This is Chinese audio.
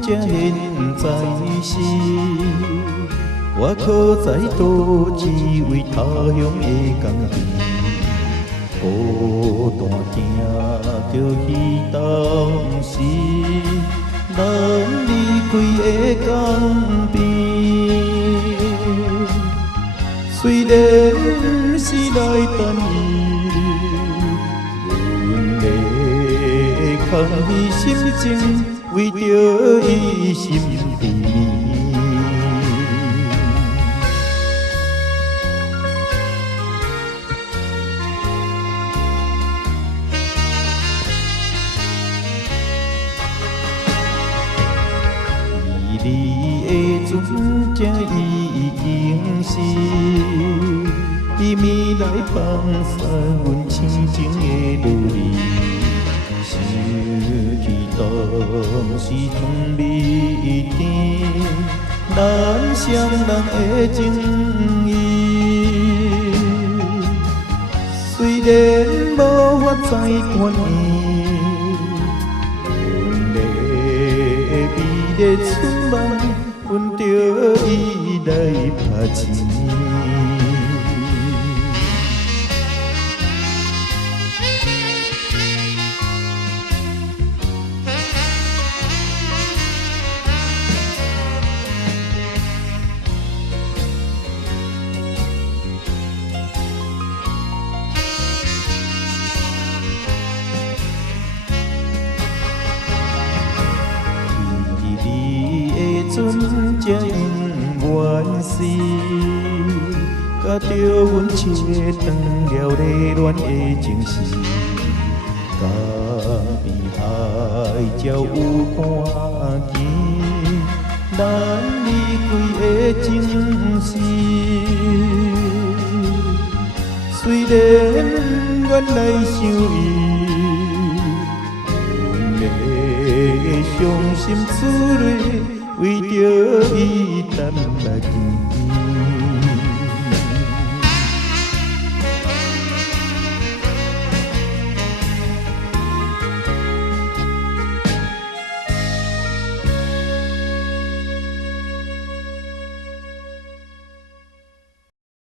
才现在是，我靠在倒只为他乡的工地，孤单行着彼当时，咱离开的港边。虽然是来等伊，阮会空伊心情，为着伊心甜蜜。离你的阵，才已经是。伊未来放散阮深情的努力，想起当时远美甜，咱双人的情谊，虽然无法再团圆，阮会美丽出梦，闻着伊来拍钱。阵才永远是，甲着阮切断了热恋的情丝，甲边海才有看见，咱离开的情事。虽然阮来想伊，阮会伤心刺泪。为着伊等来见。